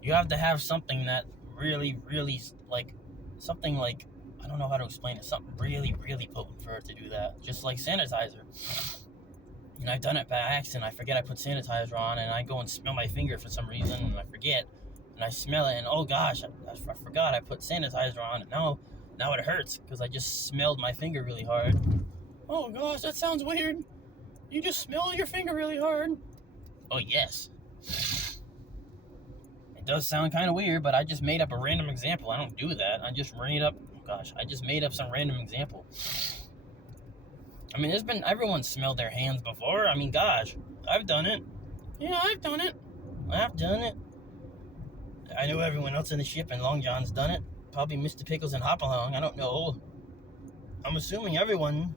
You have to have something that really, really, something like, I don't know how to explain it, something really, really potent for it to do that. Just like sanitizer. And I've done it by accident. I forget I put sanitizer on, and I go and smell my finger for some reason, and I forget. And I smell it, and oh gosh, I forgot I put sanitizer on, and now it hurts, because I just smelled my finger really hard. Oh gosh, that sounds weird. You just smell your finger really hard. Oh yes. It does sound kind of weird, but I just made up a random example. I don't do that. I just made up some random example. I mean, everyone's smelled their hands before. I mean, gosh, I've done it. Yeah, I've done it. I've done it. I know everyone else in the ship in Long John's done it. Probably Mr. Pickles and Hopalong. I don't know. I'm assuming everyone.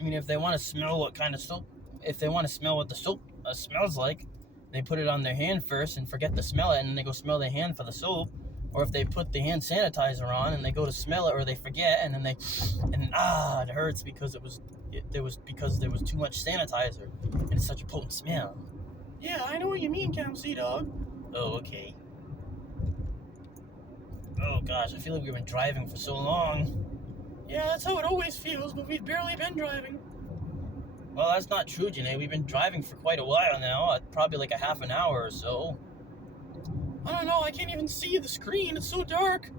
I mean, if they want to smell what kind of soap, if they want to smell what the soap smells like, they put it on their hand first and forget to smell it, and then they go smell their hand for the soap. Or if they put the hand sanitizer on and they go to smell it, or they forget, and then it hurts because there was too much sanitizer, and it's such a potent smell. Yeah, I know what you mean, Cam Sea Dog. Oh, okay. Oh gosh, I feel like we've been driving for so long. Yeah, that's how it always feels, but we've barely been driving. Well, that's not true, Janae. We've been driving for quite a while now, probably like a half an hour or so. I don't know, I can't even see the screen, it's so dark.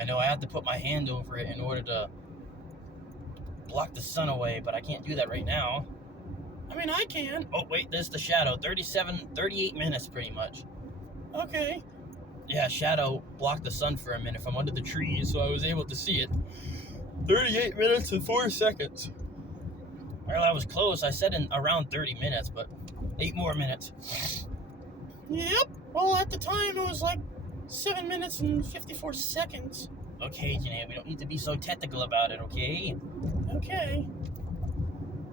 I know, I have to put my hand over it in order to block the sun away, but I can't do that right now. I mean, I can. Oh, wait, there's the shadow. 38 minutes, pretty much. Okay. Yeah, shadow blocked the sun for a minute from under the trees, so I was able to see it. 38 minutes and 4 seconds. Well, I was close. I said in around 30 minutes, but 8 more minutes. Yep. Well, at the time, it was like 7 minutes and 54 seconds. Okay, Janae, we don't need to be so technical about it, okay? Okay.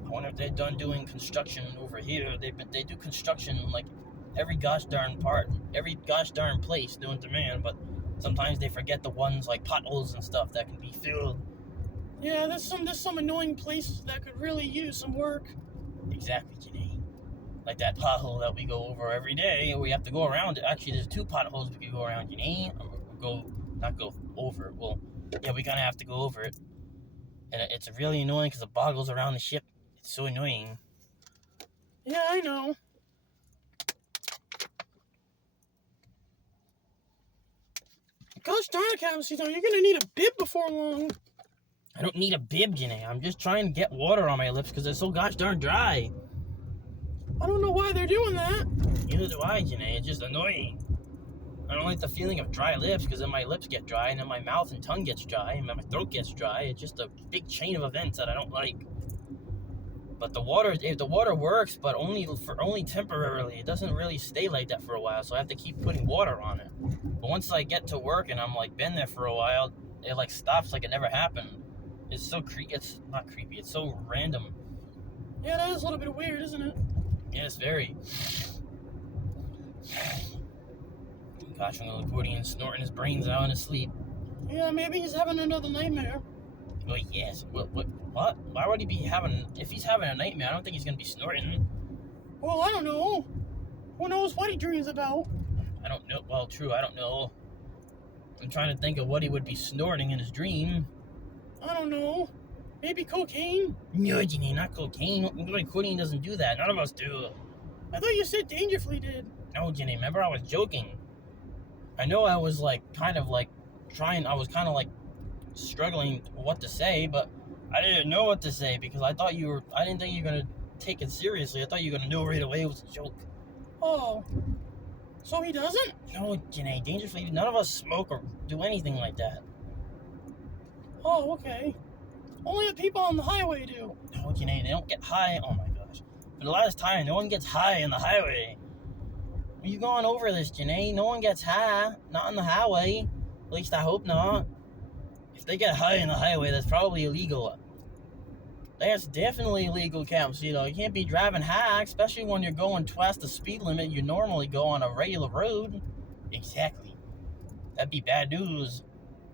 I wonder if they're done doing construction over here. They do construction like every gosh darn place known to man, but sometimes they forget the ones like potholes and stuff that can be filled. Yeah, there's some annoying places that could really use some work. Exactly, Janae. Like that pothole that we go over every day. We have to go around it. Actually, there's 2 potholes we can go around, Janae. Not go over it. Well, yeah, we kind of have to go over it. And it's really annoying because it boggles around the ship. It's so annoying. Yeah, I know. Gosh darn it, Captain Cito, you're gonna need a bib before long. I don't need a bib, Janae. I'm just trying to get water on my lips because they're so gosh darn dry. I don't know why they're doing that. Neither do I, Janae. It's just annoying. I don't like the feeling of dry lips because then my lips get dry and then my mouth and tongue gets dry and my throat gets dry. It's just a big chain of events that I don't like. But the water works, but only temporarily. It doesn't really stay like that for a while, so I have to keep putting water on it. But once I get to work and I'm like been there for a while, it like stops like it never happened. It's so it's not creepy. It's so random. Yeah, that is a little bit weird, isn't it? Yeah, it's very. Gosh, Uncle Accordion snorting his brains out in his sleep. Yeah, maybe he's having another nightmare. Oh, yes. What? Why would he be having... If he's having a nightmare, I don't think he's going to be snorting. Well, I don't know. Who knows what he dreams about? I don't know. Well, true, I don't know. I'm trying to think of what he would be snorting in his dream. I don't know. Maybe cocaine? No, Janine, not cocaine. Cocaine doesn't do that. None of us do. I thought you said Dangerfully did. No, Janine, remember I was joking. I know I was I was kind of struggling what to say, but I didn't know what to say because I didn't think you were going to take it seriously. I thought you were going to know right away it was a joke. Oh. So he doesn't? No, Janae, Dangerously, none of us smoke or do anything like that. Oh, okay. Only the people on the highway do. No, Janae, they don't get high. Oh my gosh. For the last time, no one gets high on the highway. You've gone over this, Janae. No one gets high. Not on the highway. At least I hope not. If they get high on the highway, that's probably illegal. That's definitely illegal, Cappuccino. You can't be driving high, especially when you're going twice the speed limit you normally go on a regular road. Exactly. That'd be bad news.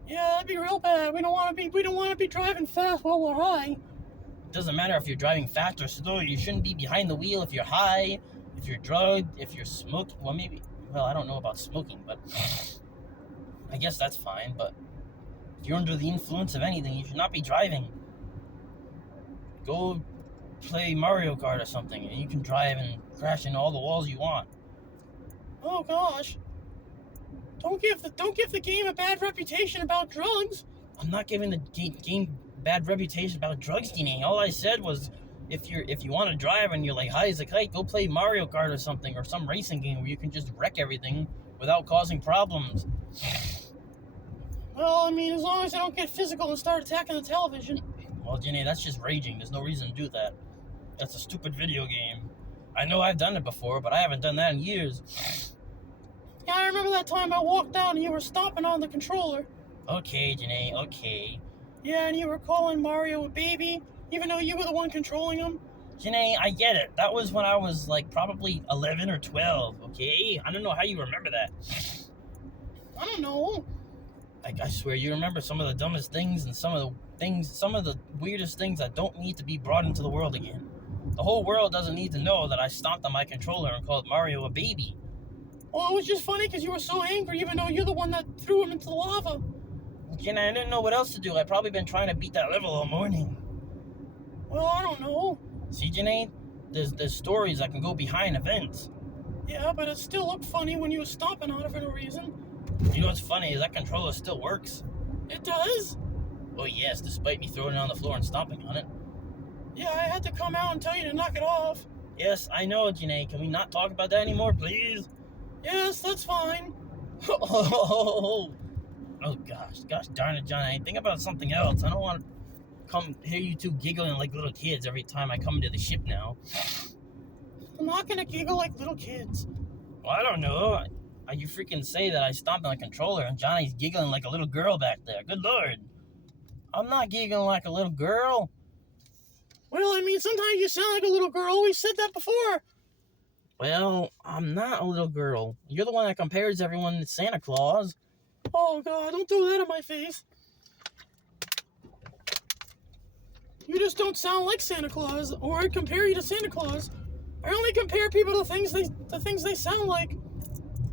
Yeah, that'd be real bad. We don't want to be driving fast while we're high. It doesn't matter if you're driving fast or slow. You shouldn't be behind the wheel if you're high, if you're drugged, if you're smoking. Well, I don't know about smoking, but I guess that's fine. But if you're under the influence of anything, you should not be driving. Go play Mario Kart or something, and you can drive and crash into all the walls you want. Oh gosh! Don't give the game a bad reputation about drugs. I'm not giving the game bad reputation about drugs, Dina. All I said was, if you want to drive and you're like high as a kite, go play Mario Kart or something, or some racing game where you can just wreck everything without causing problems. Well, I mean, as long as I don't get physical and start attacking the television. Well, Jenny, that's just raging. There's no reason to do that. That's a stupid video game. I know I've done it before, but I haven't done that in years. Yeah, I remember that time I walked down and you were stomping on the controller. Okay, Jenny, okay. Yeah, and you were calling Mario a baby, even though you were the one controlling him. Jenny, I get it. That was when I was probably 11 or 12, okay? I don't know how you remember that. I don't know. I swear you remember some of the dumbest things and some of the weirdest things that don't need to be brought into the world again. The whole world doesn't need to know that I stomped on my controller and called Mario a baby. Well, it was just funny because you were so angry, even though you're the one that threw him into the lava. Jenny, I didn't know what else to do. I've probably been trying to beat that level all morning. Well, I don't know. See, Jenny, there's stories that can go behind events. Yeah, but it still looked funny when you were stomping on it for no reason. You know what's funny is that controller still works. It does? Oh yes, despite me throwing it on the floor and stomping on it. Yeah, I had to come out and tell you to knock it off. Yes, I know, Janae. Can we not talk about that anymore, please? Yes, that's fine. Oh gosh darn it, Johnny. Think about something else. I don't want to come hear you two giggling like little kids every time I come into the ship now. I'm not gonna giggle like little kids. Well, I don't know. You freaking say that I stomped on the controller and Johnny's giggling like a little girl back there. Good Lord. I'm not giggling like a little girl. Well, I mean, sometimes you sound like a little girl. We said that before. Well, I'm not a little girl. You're the one that compares everyone to Santa Claus. Oh, God, don't throw that in my face. You just don't sound like Santa Claus, or I'd compare you to Santa Claus. I only compare people to things they sound like.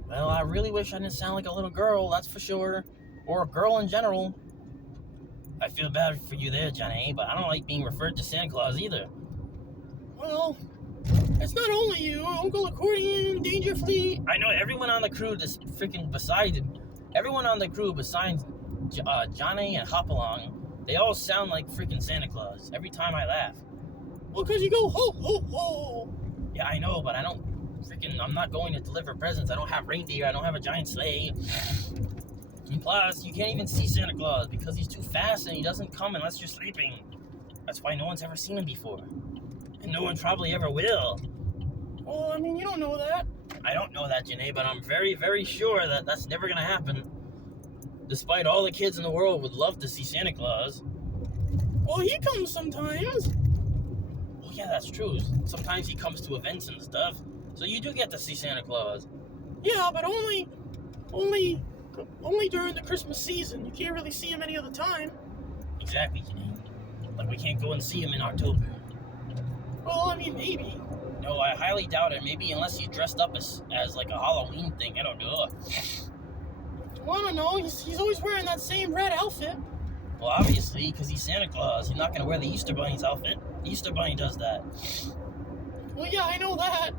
Well, I really wish I didn't sound like a little girl, that's for sure. Or a girl in general. I feel bad for you there, Johnny, but I don't like being referred to Santa Claus either. Well, it's not only you. Uncle Accordion, Dangerfleet. I know everyone on the crew everyone on the crew besides Johnny and Hopalong, they all sound like freaking Santa Claus every time I laugh. Well, because you go ho, ho, ho. Yeah, I know, but I'm not going to deliver presents. I don't have reindeer. I don't have a giant sleigh. And plus, you can't even see Santa Claus because he's too fast and he doesn't come unless you're sleeping. That's why no one's ever seen him before. And no one probably ever will. Well, I mean, you don't know that. I don't know that, Janae, but I'm very, very sure that that's never going to happen. Despite all the kids in the world would love to see Santa Claus. Well, he comes sometimes. Oh, yeah, that's true. Sometimes he comes to events and stuff. So you do get to see Santa Claus. Yeah, but only during the Christmas season. You can't really see him any other time. Exactly, Janae. Like we can't go and see him in October. Well, I mean, maybe. No, I highly doubt it. Maybe unless he's dressed up as like a Halloween thing. I don't know. Well, I don't know. He's always wearing that same red outfit. Well, obviously, because he's Santa Claus. He's not going to wear the Easter Bunny's outfit. The Easter Bunny does that. Well, yeah, I know that.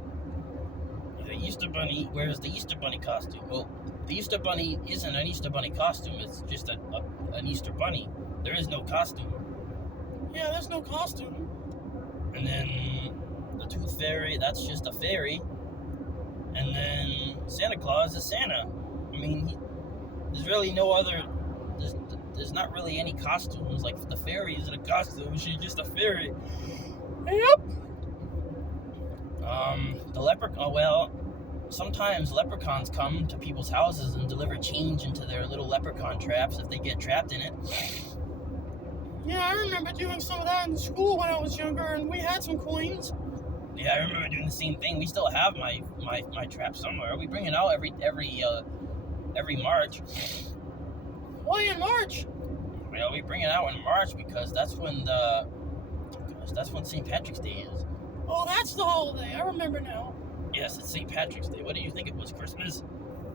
The Easter Bunny wears the Easter Bunny costume. Well, the Easter Bunny isn't an Easter Bunny costume. It's just an Easter Bunny. There is no costume. Yeah, there's no costume. And then the Tooth Fairy, that's just a fairy. And then Santa Claus is Santa. I mean, there's really no other... There's not really any costumes. Like, the fairy isn't a costume. She's just a fairy. Yep. The leprechaun... Well, sometimes leprechauns come to people's houses and deliver change into their little leprechaun traps if they get trapped in it. Yeah, I remember doing some of that in school when I was younger, and we had some coins. Yeah, I remember doing the same thing. We still have my trap somewhere. We bring it out every March. Why in March? Well, we bring it out in March because that's when St. Patrick's Day is. Oh, that's the holiday. I remember now. Yes, it's St. Patrick's Day. What do you think it was, Christmas?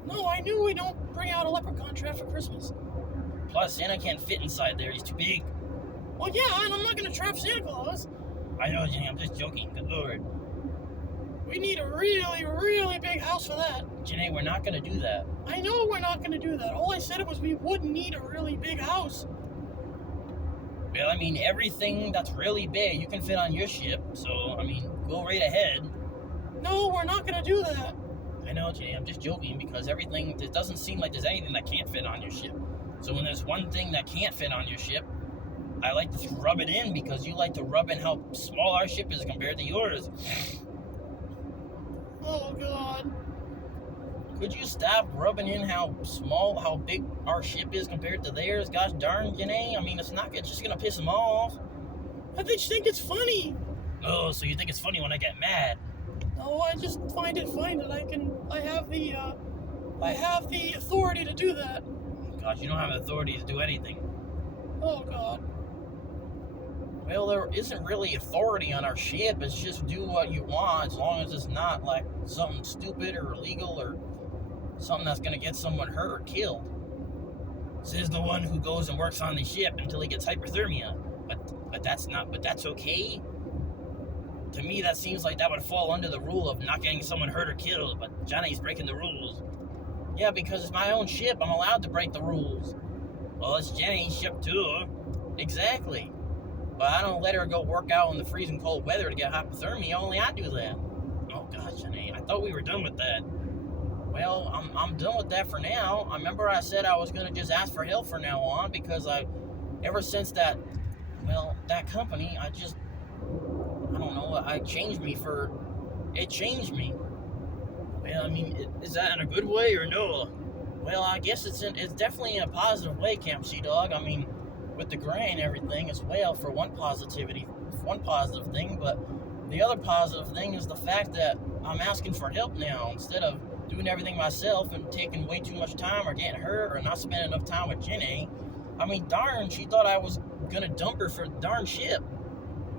No, I knew we don't bring out a leprechaun trap for Christmas. Plus, Santa can't fit inside there. He's too big. Well, yeah, and I'm not going to trap Santa Claus. I know, Jenny. I'm just joking. Good Lord. We need a really, really big house for that. Jenny, we're not going to do that. I know we're not going to do that. All I said was we would need a really big house. Well, I mean, everything that's really big, you can fit on your ship. So, I mean, go right ahead. No, we're not going to do that. I know, Jenny. I'm just joking because everything... It doesn't seem like there's anything that can't fit on your ship. So when there's one thing that can't fit on your ship, I like to rub it in because you like to rub in how small our ship is compared to yours. Oh, God. Could you stop rubbing in how big our ship is compared to theirs? Gosh darn, Janae. I mean, it's just gonna piss them off. I just think it's funny. Oh, so you think it's funny when I get mad? No, I just find it funny that I have the authority to do that. Gosh, you don't have authority to do anything. Oh, God. Well, there isn't really authority on our ship. It's just do what you want as long as it's not like something stupid or illegal or something that's going to get someone hurt or killed. Says the one who goes and works on the ship until he gets hypothermia. But that's okay? To me, that seems like that would fall under the rule of not getting someone hurt or killed, but Johnny's breaking the rules. Yeah, because it's my own ship. I'm allowed to break the rules. Well, it's Jenny's ship too. Exactly. But I don't let her go work out in the freezing cold weather to get hypothermia. Only I do that. Oh, gosh, Jenny. I thought we were done with that. Well, I'm done with that for now. I remember I said I was going to just ask for help from now on because ever since that company, I don't know, it changed me. Well, I mean, is that in a good way or no? Well, I guess it's definitely in a positive way, Camp Sea Dog. I mean, with the gray and everything as well for one positive thing, but the other positive thing is the fact that I'm asking for help now instead of doing everything myself and taking way too much time or getting hurt or not spending enough time with Jenny. I mean, darn, she thought I was gonna dump her for the darn ship.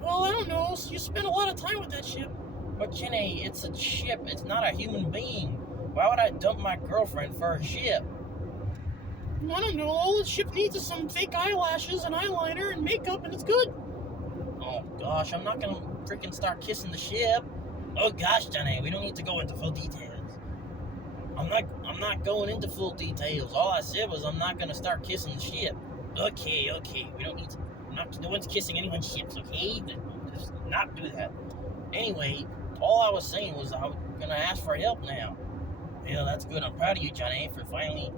Well, I don't know. You spend a lot of time with that ship. But Jenny, it's a ship. It's not a human being. Why would I dump my girlfriend for a ship? I don't know. All the ship needs is some fake eyelashes and eyeliner and makeup, and it's good. Oh, gosh, I'm not gonna freaking start kissing the ship. Oh, gosh, Jenny, we don't need to go into full details. I'm not going into full details. All I said was I'm not gonna start kissing the ship. Okay. We don't need to. No one's kissing anyone's ships, okay? Just not do that. Anyway, all I was saying was I was gonna ask for help now. Yeah, that's good. I'm proud of you, Johnny, for finally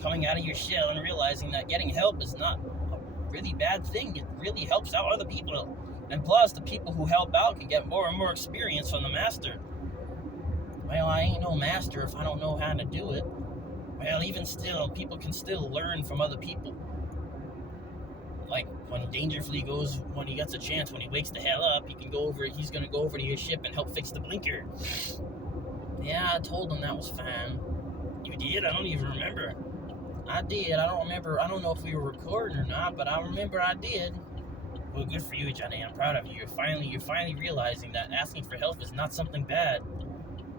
coming out of your shell and realizing that getting help is not a really bad thing. It really helps out other people. And plus, the people who help out can get more and more experience from the master. Well, I ain't no master if I don't know how to do it. Well, even still, people can still learn from other people. Like when Dangerfleet goes, when he gets a chance, when he wakes the hell up, he's gonna go over to your ship and help fix the blinker. Yeah, I told him that was fine. You did? I don't even remember. I did. I don't remember. I don't know if we were recording or not, but I remember I did. Well, good for you, Johnny. I'm proud of you. You're finally realizing that asking for help is not something bad.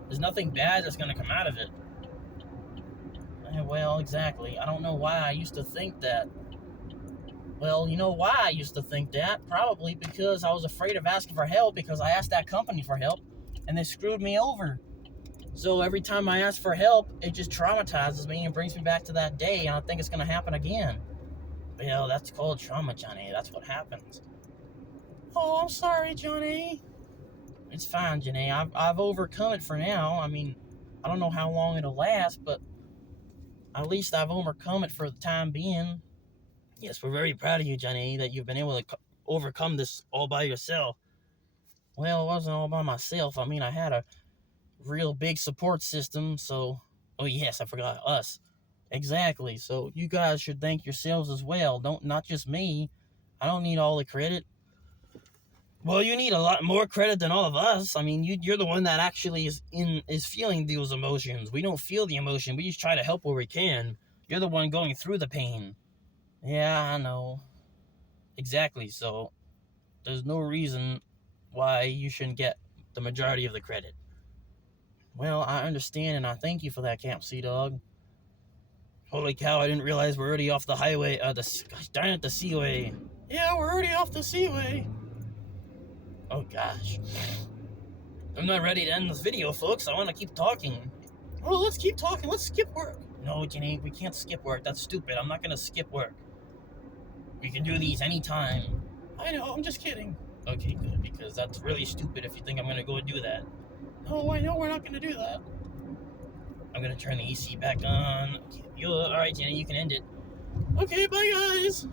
There's nothing bad that's gonna come out of it. Well, exactly. I don't know why I used to think that. Well, you know why I used to think that? Probably because I was afraid of asking for help because I asked that company for help and they screwed me over. So every time I ask for help, it just traumatizes me and brings me back to that day, and I think it's going to happen again. Well, that's called trauma, Johnny. That's what happens. Oh, I'm sorry, Johnny. It's fine, Johnny. I've overcome it for now. I mean, I don't know how long it'll last, but at least I've overcome it for the time being. Yes, we're very proud of you, Johnny, that you've been able to overcome this all by yourself. Well, it wasn't all by myself. I mean, I had a real big support system, so... Oh, yes, I forgot. Us. Exactly. So you guys should thank yourselves as well. Not just me. I don't need all the credit. Well, you need a lot more credit than all of us. I mean, you're the one that actually is feeling those emotions. We don't feel the emotion. We just try to help where we can. You're the one going through the pain. Yeah, I know. Exactly, so there's no reason why you shouldn't get the majority of the credit. Well, I understand, and I thank you for that, Camp Sea Dog. Holy cow, I didn't realize we're already off the highway, gosh darn it, the seaway. Yeah, we're already off the seaway. Oh gosh. I'm not ready to end this video, folks. I want to keep talking. Well, let's keep talking. Let's skip work. No, Jenny, we can't skip work. That's stupid. I'm not gonna skip work. We can do these anytime. I know, I'm just kidding. Okay, good, because that's really stupid if you think I'm gonna go do that. No, I know we're not gonna do that. I'm gonna turn the AC back on. Okay, alright, Jenny, you can end it. Okay, bye guys.